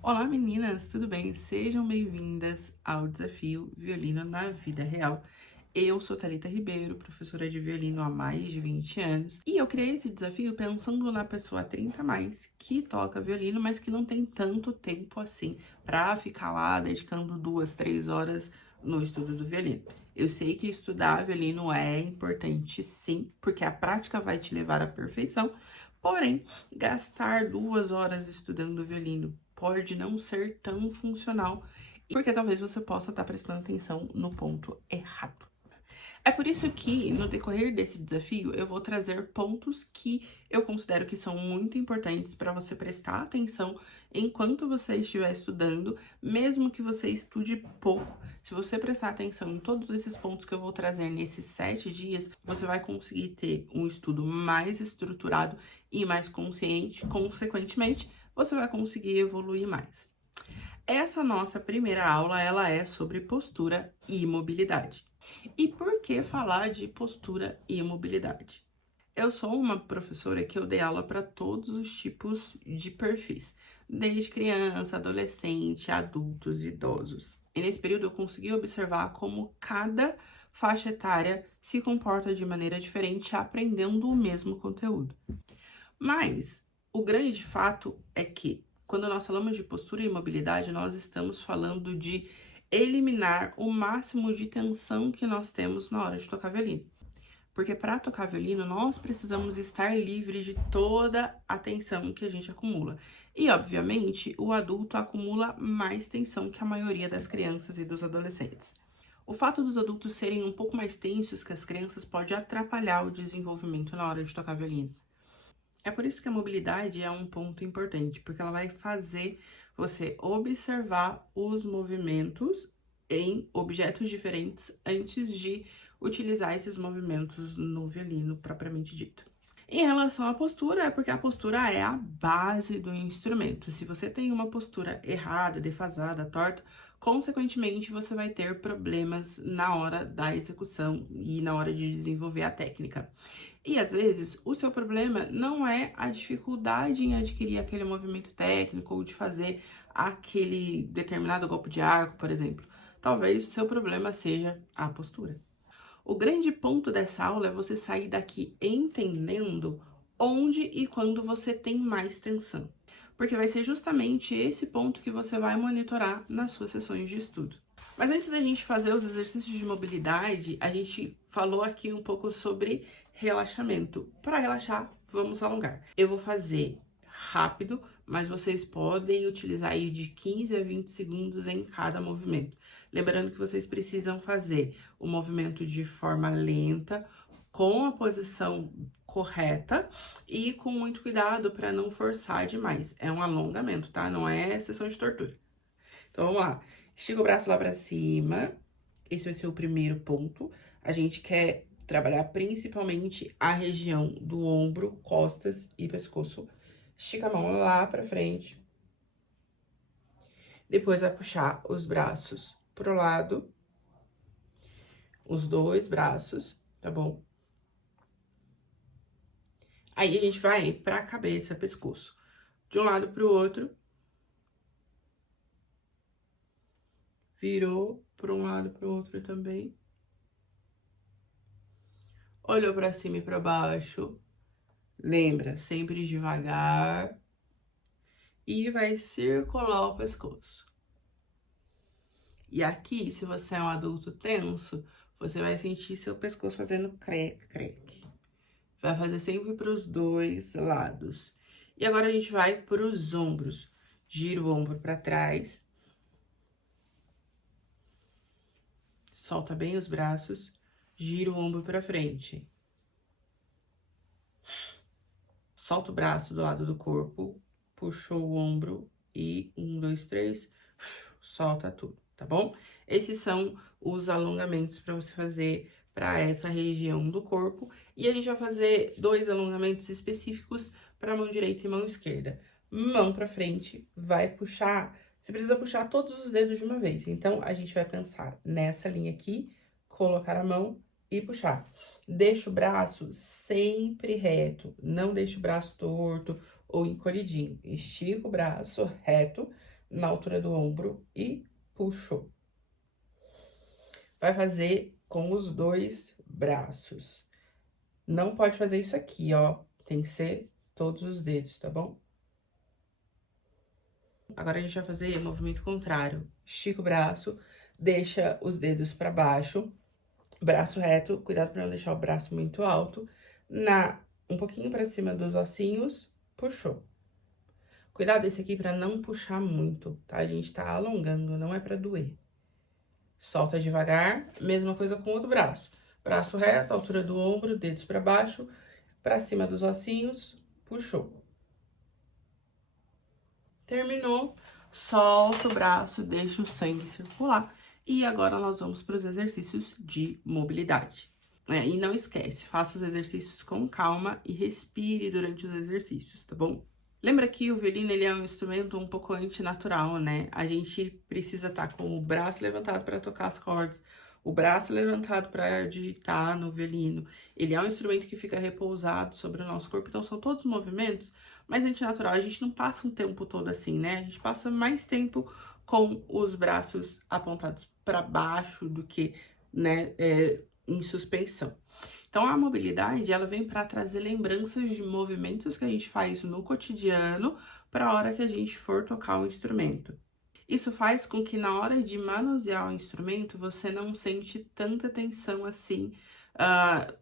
Olá meninas, tudo bem? Sejam bem-vindas ao Desafio Violino na Vida Real. Eu sou Thalita Ribeiro, professora de violino há mais de 20 anos, e eu criei esse desafio pensando na pessoa 30 a mais que toca violino, mas que não tem tanto tempo assim para ficar lá dedicando 2, 3 horas no estudo do violino. Eu sei que estudar violino é importante sim, porque a prática vai te levar à perfeição, porém, gastar 2 horas estudando violino pode não ser tão funcional, porque talvez você possa estar prestando atenção no ponto errado. É por isso que, no decorrer desse desafio, eu vou trazer pontos que eu considero que são muito importantes para você prestar atenção enquanto você estiver estudando, mesmo que você estude pouco. Se você prestar atenção em todos esses pontos que eu vou trazer nesses 7 dias, você vai conseguir ter um estudo mais estruturado e mais consciente. Consequentemente, você vai conseguir evoluir mais. Essa nossa primeira aula, ela é sobre postura e mobilidade. E por que falar de postura e mobilidade? Eu sou uma professora que eu dei aula para todos os tipos de perfis, desde criança, adolescente, adultos, idosos. E nesse período eu consegui observar como cada faixa etária se comporta de maneira diferente, aprendendo o mesmo conteúdo. Mas o grande fato é que, quando nós falamos de postura e mobilidade, nós estamos falando de eliminar o máximo de tensão que nós temos na hora de tocar violino. Porque para tocar violino, nós precisamos estar livres de toda a tensão que a gente acumula. E, obviamente, o adulto acumula mais tensão que a maioria das crianças e dos adolescentes. O fato dos adultos serem um pouco mais tensos que as crianças pode atrapalhar o desenvolvimento na hora de tocar violino. É por isso que a mobilidade é um ponto importante, porque ela vai fazer você observar os movimentos em objetos diferentes antes de utilizar esses movimentos no violino propriamente dito. Em relação à postura, é porque a postura é a base do instrumento. Se você tem uma postura errada, defasada, torta, consequentemente você vai ter problemas na hora da execução e na hora de desenvolver a técnica. E às vezes o seu problema não é a dificuldade em adquirir aquele movimento técnico ou de fazer aquele determinado golpe de arco, por exemplo. Talvez o seu problema seja a postura. O grande ponto dessa aula é você sair daqui entendendo onde e quando você tem mais tensão. Porque vai ser justamente esse ponto que você vai monitorar nas suas sessões de estudo. Mas antes da gente fazer os exercícios de mobilidade, a gente falou aqui um pouco sobre relaxamento. Para relaxar, vamos alongar. Eu vou fazer rápido, mas vocês podem utilizar aí de 15 a 20 segundos em cada movimento. Lembrando que vocês precisam fazer o movimento de forma lenta, com a posição correta e com muito cuidado para não forçar demais. É um alongamento, tá? Não é sessão de tortura. Então, vamos lá. Estica o braço lá para cima. Esse vai ser o primeiro ponto. A gente quer trabalhar principalmente a região do ombro, costas e pescoço. Estica a mão lá para frente. Depois vai puxar os braços pro lado. Os dois braços, tá bom? Aí a gente vai pra cabeça, pescoço. De um lado pro outro. Virou para um lado pro outro também. Olhou pra cima e pra baixo. Lembra, sempre devagar. E vai circular o pescoço. E aqui, se você é um adulto tenso, você vai sentir seu pescoço fazendo creque, creque. Vai fazer sempre para os dois lados. E agora a gente vai para os ombros. Gira o ombro para trás. Solta bem os braços. Gira o ombro para frente. Solta o braço do lado do corpo. Puxou o ombro. E 1, 2, 3. Solta tudo, tá bom? Esses são os alongamentos para você fazer para essa região do corpo. E a gente vai fazer 2 alongamentos específicos para mão direita e mão esquerda. Mão para frente, vai puxar. Você precisa puxar todos os dedos de uma vez. Então, a gente vai pensar nessa linha aqui, colocar a mão e puxar. Deixa o braço sempre reto, não deixa o braço torto ou encolhidinho. Estica o braço reto, na altura do ombro e puxou. Vai fazer com os dois braços. Não pode fazer isso aqui, ó. Tem que ser todos os dedos, tá bom? Agora, a gente vai fazer o movimento contrário. Estica o braço, deixa os dedos pra baixo, braço reto, cuidado pra não deixar o braço muito alto. Um pouquinho pra cima dos ossinhos, puxou. Cuidado esse aqui pra não puxar muito, tá? A gente tá alongando, não é pra doer. Solta devagar, mesma coisa com o outro braço. Braço reto, altura do ombro, dedos pra baixo, pra cima dos ossinhos, puxou. Terminou, solta o braço, deixa o sangue circular. E agora, nós vamos para os exercícios de mobilidade. E não esquece, faça os exercícios com calma e respire durante os exercícios, tá bom? Lembra que o violino, ele é um instrumento um pouco antinatural, né? A gente precisa estar com o braço levantado para tocar as cordas, o braço levantado para digitar no violino. Ele é um instrumento que fica repousado sobre o nosso corpo, então são todos movimentos mais antinatural. A gente não passa um tempo todo assim, né? A gente passa mais tempo com os braços apontados para baixo do que, né, em suspensão. Então, a mobilidade, ela vem para trazer lembranças de movimentos que a gente faz no cotidiano para a hora que a gente for tocar o instrumento. Isso faz com que na hora de manusear o instrumento, você não sente tanta tensão assim.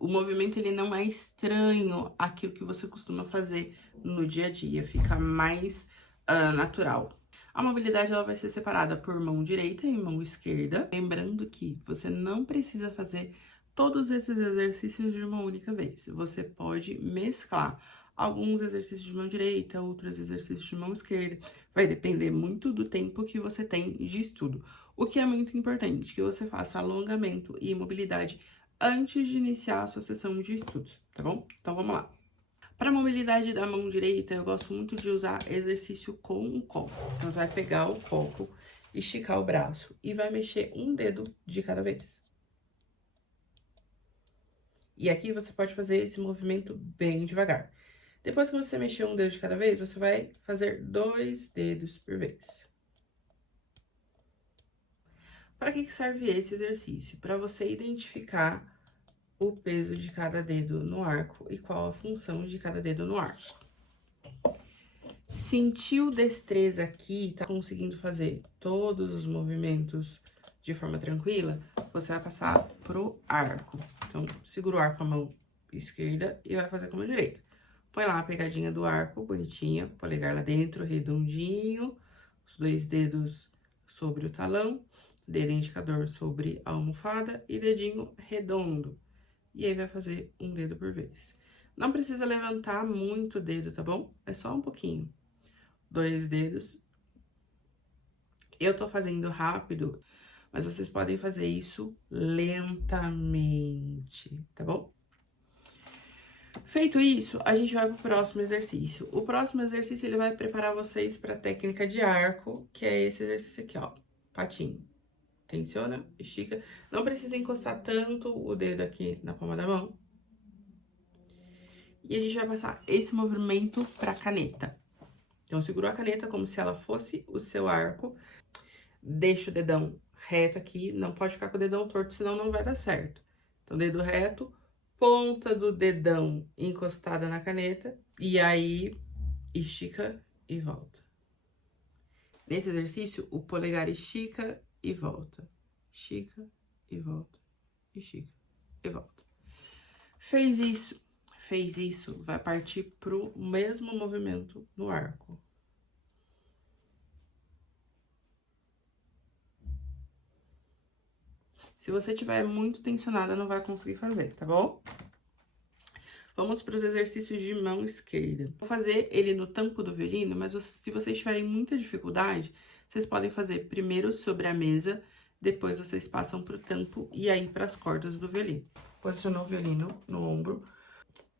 O movimento, ele não é estranho àquilo que você costuma fazer no dia a dia, fica mais natural. A mobilidade, ela vai ser separada por mão direita e mão esquerda. Lembrando que você não precisa fazer todos esses exercícios de uma única vez. Você pode mesclar alguns exercícios de mão direita, outros exercícios de mão esquerda. Vai depender muito do tempo que você tem de estudo. O que é muito importante, que você faça alongamento e mobilidade antes de iniciar a sua sessão de estudos, tá bom? Então, vamos lá. Para a mobilidade da mão direita, eu gosto muito de usar exercício com o copo. Então, você vai pegar o copo, esticar o braço e vai mexer um dedo de cada vez. E aqui você pode fazer esse movimento bem devagar. Depois que você mexer um dedo de cada vez, você vai fazer 2 dedos por vez. Para que serve esse exercício? Para você identificar o peso de cada dedo no arco e qual a função de cada dedo no arco. Sentiu destreza aqui, tá conseguindo fazer todos os movimentos de forma tranquila, você vai passar pro arco. Então, segura o arco com a mão esquerda e vai fazer com a mão direita. Põe lá a pegadinha do arco, bonitinha, polegar lá dentro, redondinho, os 2 dedos sobre o talão, dedo indicador sobre a almofada e dedinho redondo. E aí, vai fazer um dedo por vez. Não precisa levantar muito o dedo, tá bom? É só um pouquinho. 2 dedos. Eu tô fazendo rápido, mas vocês podem fazer isso lentamente, tá bom? Feito isso, a gente vai pro próximo exercício. O próximo exercício, ele vai preparar vocês pra técnica de arco, que é esse exercício aqui, ó. Patinho. Tensiona, estica. Não precisa encostar tanto o dedo aqui na palma da mão. E a gente vai passar esse movimento pra caneta. Então, segurou a caneta como se ela fosse o seu arco. Deixa o dedão reto aqui, não pode ficar com o dedão torto, senão não vai dar certo. Então, dedo reto, ponta do dedão encostada na caneta, e aí estica e volta. Nesse exercício, o polegar estica e volta. Estica e volta, estica e volta. Fez isso, vai partir pro mesmo movimento no arco. Se você tiver muito tensionada, não vai conseguir fazer, tá bom? Vamos para os exercícios de mão esquerda. Vou fazer ele no tampo do violino, mas se vocês tiverem muita dificuldade, vocês podem fazer primeiro sobre a mesa, depois vocês passam para o tampo e aí para as cordas do violino. Posicionou o violino no ombro,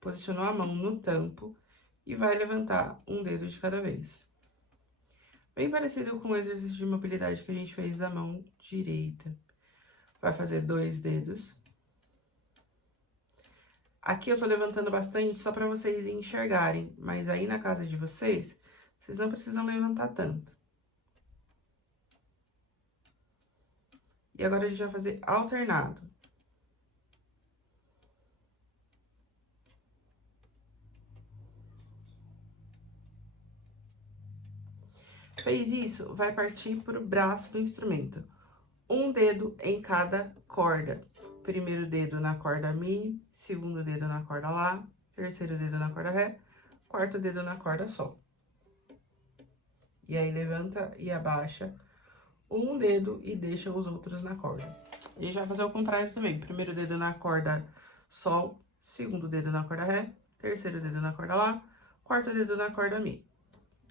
posicionou a mão no tampo e vai levantar um dedo de cada vez. Bem parecido com o exercício de mobilidade que a gente fez da mão direita. Vai fazer 2 dedos. Aqui eu tô levantando bastante só pra vocês enxergarem, mas aí na casa de vocês, vocês não precisam levantar tanto. E agora a gente vai fazer alternado. Fez isso, vai partir pro braço do instrumento. Um dedo em cada corda. Primeiro dedo na corda Mi, segundo dedo na corda Lá, terceiro dedo na corda Ré, quarto dedo na corda Sol. E aí, levanta e abaixa um dedo e deixa os outros na corda. A gente vai fazer o contrário também. Primeiro dedo na corda Sol, segundo dedo na corda Ré, terceiro dedo na corda Lá, quarto dedo na corda Mi.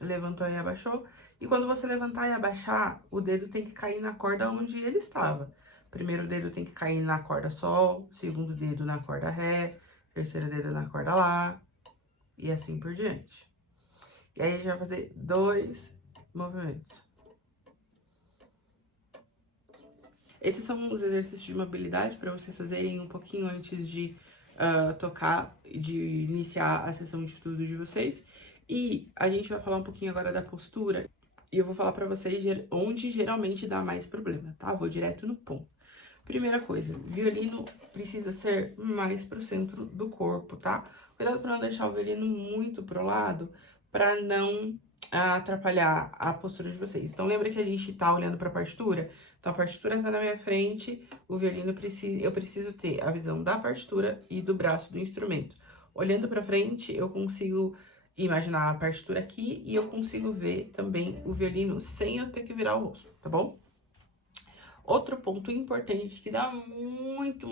Levantou e abaixou. E quando você levantar e abaixar, o dedo tem que cair na corda onde ele estava. Primeiro dedo tem que cair na corda Sol, segundo dedo na corda Ré, terceiro dedo na corda Lá, e assim por diante. E aí, a gente vai fazer 2 movimentos. Esses são os exercícios de mobilidade para vocês fazerem um pouquinho antes de tocar, de iniciar a sessão de estudo de vocês. E a gente vai falar um pouquinho agora da postura. E eu vou falar pra vocês onde geralmente dá mais problema, tá? Vou direto no ponto. Primeira coisa, violino precisa ser mais pro centro do corpo, tá? Cuidado pra não deixar o violino muito pro lado, pra não atrapalhar a postura de vocês. Então, lembra que a gente tá olhando pra partitura? Então, a partitura tá na minha frente, o violino eu preciso ter a visão da partitura e do braço do instrumento. Olhando pra frente, eu consigo imaginar a partitura aqui e eu consigo ver também o violino sem eu ter que virar o rosto, tá bom? Outro ponto importante que dá muito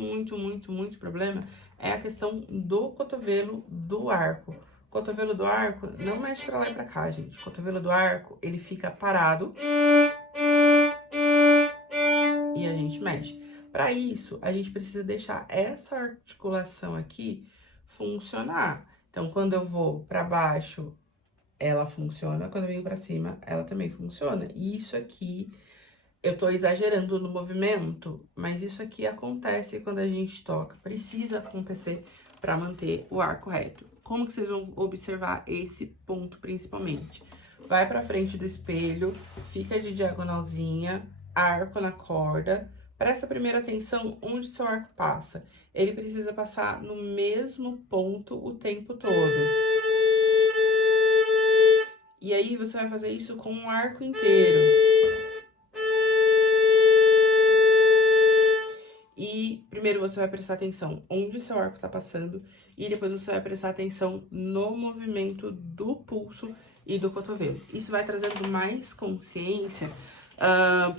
problema é a questão do cotovelo do arco. O cotovelo do arco não mexe pra lá e pra cá, gente. O cotovelo do arco, ele fica parado e a gente mexe. Para isso, a gente precisa deixar essa articulação aqui funcionar. Então, quando eu vou para baixo, ela funciona. Quando eu venho para cima, ela também funciona. E isso aqui, eu tô exagerando no movimento, mas isso aqui acontece quando a gente toca. Precisa acontecer para manter o arco reto. Como que vocês vão observar esse ponto principalmente? Vai para frente do espelho, fica de diagonalzinha, arco na corda. Presta primeira atenção onde seu arco passa. Ele precisa passar no mesmo ponto o tempo todo. E aí, você vai fazer isso com um arco inteiro. E primeiro você vai prestar atenção onde seu arco tá passando. E depois você vai prestar atenção no movimento do pulso e do cotovelo. Isso vai trazendo mais consciência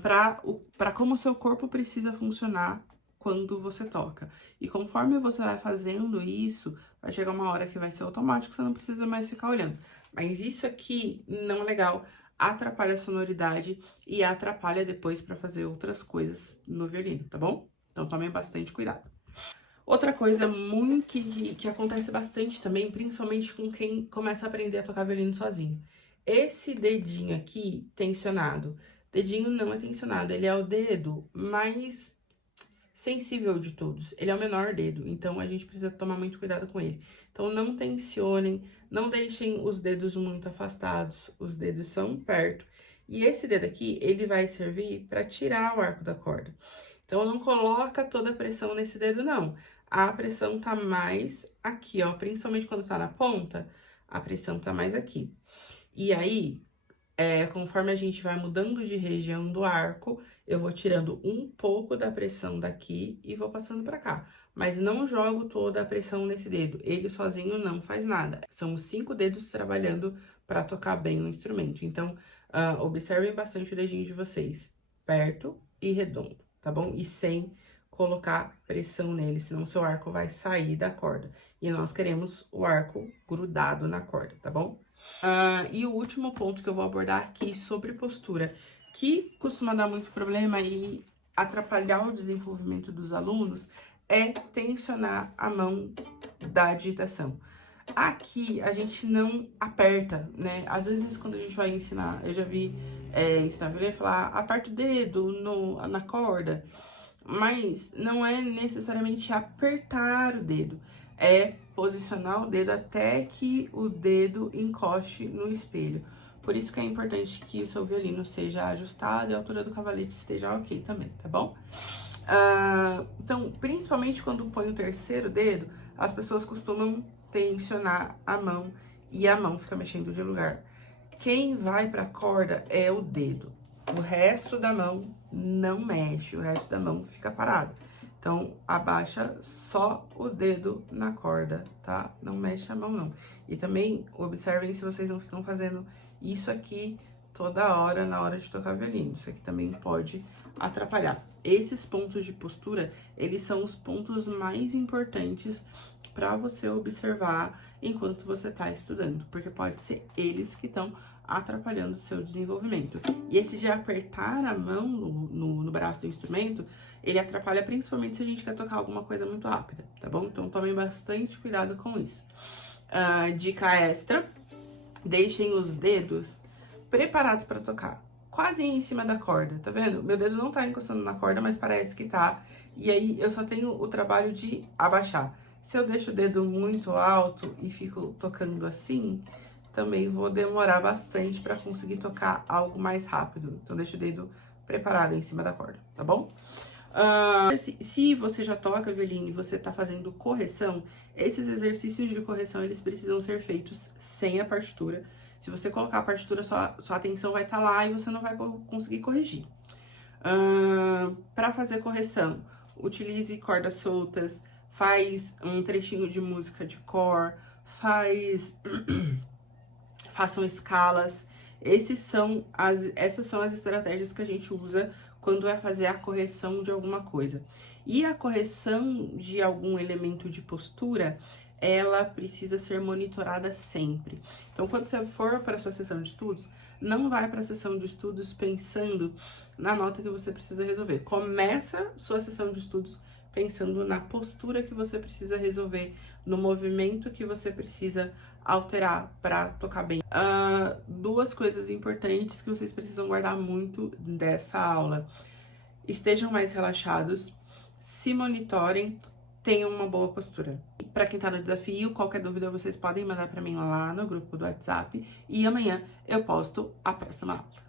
para como o seu corpo precisa funcionar quando você toca. E conforme você vai fazendo isso, vai chegar uma hora que vai ser automático, você não precisa mais ficar olhando. Mas isso aqui não é legal, atrapalha a sonoridade e atrapalha depois para fazer outras coisas no violino, tá bom? Então, tomem bastante cuidado. Outra coisa muito que acontece bastante também, principalmente com quem começa a aprender a tocar violino sozinho. Esse dedinho aqui, tensionado. Dedinho não é tensionado, ele é o dedo mais sensível de todos. Ele é o menor dedo, então a gente precisa tomar muito cuidado com ele. Então, não tensionem, não deixem os dedos muito afastados, os dedos são perto. E esse dedo aqui, ele vai servir para tirar o arco da corda. Então, não coloca toda a pressão nesse dedo, não. A pressão tá mais aqui, ó. Principalmente quando tá na ponta, a pressão tá mais aqui. E aí, conforme a gente vai mudando de região do arco, eu vou tirando um pouco da pressão daqui e vou passando pra cá. Mas não jogo toda a pressão nesse dedo. Ele sozinho não faz nada. São os 5 dedos trabalhando pra tocar bem o instrumento. Então, observem bastante o dedinho de vocês. Perto e redondo, tá bom? E sem colocar pressão nele, senão seu arco vai sair da corda. E nós queremos o arco grudado na corda, tá bom? E o último ponto que eu vou abordar aqui sobre postura, que costuma dar muito problema e atrapalhar o desenvolvimento dos alunos, é tensionar a mão da digitação. Aqui, a gente não aperta, né? Às vezes, quando a gente vai ensinar, eu já vi ensinar violino e falar, aperta o dedo na corda. Mas não é necessariamente apertar o dedo, é posicionar o dedo até que o dedo encoste no espelho. Por isso que é importante que o seu violino seja ajustado e a altura do cavalete esteja ok também, tá bom? Então, principalmente quando põe o terceiro dedo, as pessoas costumam tensionar a mão e a mão fica mexendo de lugar. Quem vai pra corda é o dedo. O resto da mão não mexe, o resto da mão fica parado. Então, abaixa só o dedo na corda, tá? Não mexe a mão, não. E também, observem se vocês não ficam fazendo isso aqui toda hora na hora de tocar violino. Isso aqui também pode atrapalhar. Esses pontos de postura, eles são os pontos mais importantes para você observar enquanto você tá estudando, porque pode ser eles que estão atrapalhando o seu desenvolvimento. E esse de apertar a mão no braço do instrumento, ele atrapalha principalmente se a gente quer tocar alguma coisa muito rápida, tá bom? Então tomem bastante cuidado com isso. Dica extra, deixem os dedos preparados para tocar, quase em cima da corda, tá vendo? Meu dedo não tá encostando na corda, mas parece que tá. E aí eu só tenho o trabalho de abaixar. Se eu deixo o dedo muito alto e fico tocando assim, também vou demorar bastante para conseguir tocar algo mais rápido. Então, deixa o dedo preparado em cima da corda, tá bom? Se você já toca violino e você tá fazendo correção, esses exercícios de correção, eles precisam ser feitos sem a partitura. Se você colocar a partitura, sua atenção vai estar lá e você não vai conseguir corrigir. Para fazer correção, utilize cordas soltas, faz um trechinho de música de cor, façam escalas. Essas são as estratégias que a gente usa quando vai fazer a correção de alguma coisa. E a correção de algum elemento de postura, ela precisa ser monitorada sempre. Então, quando você for para a sua sessão de estudos, não vai para a sessão de estudos pensando na nota que você precisa resolver. Começa sua sessão de estudos pensando na postura que você precisa resolver, no movimento que você precisa alterar para tocar bem. Duas coisas importantes que vocês precisam guardar muito dessa aula. Estejam mais relaxados, se monitorem, tenham uma boa postura. Para quem tá no desafio, qualquer dúvida vocês podem mandar para mim lá no grupo do WhatsApp e amanhã eu posto a próxima aula.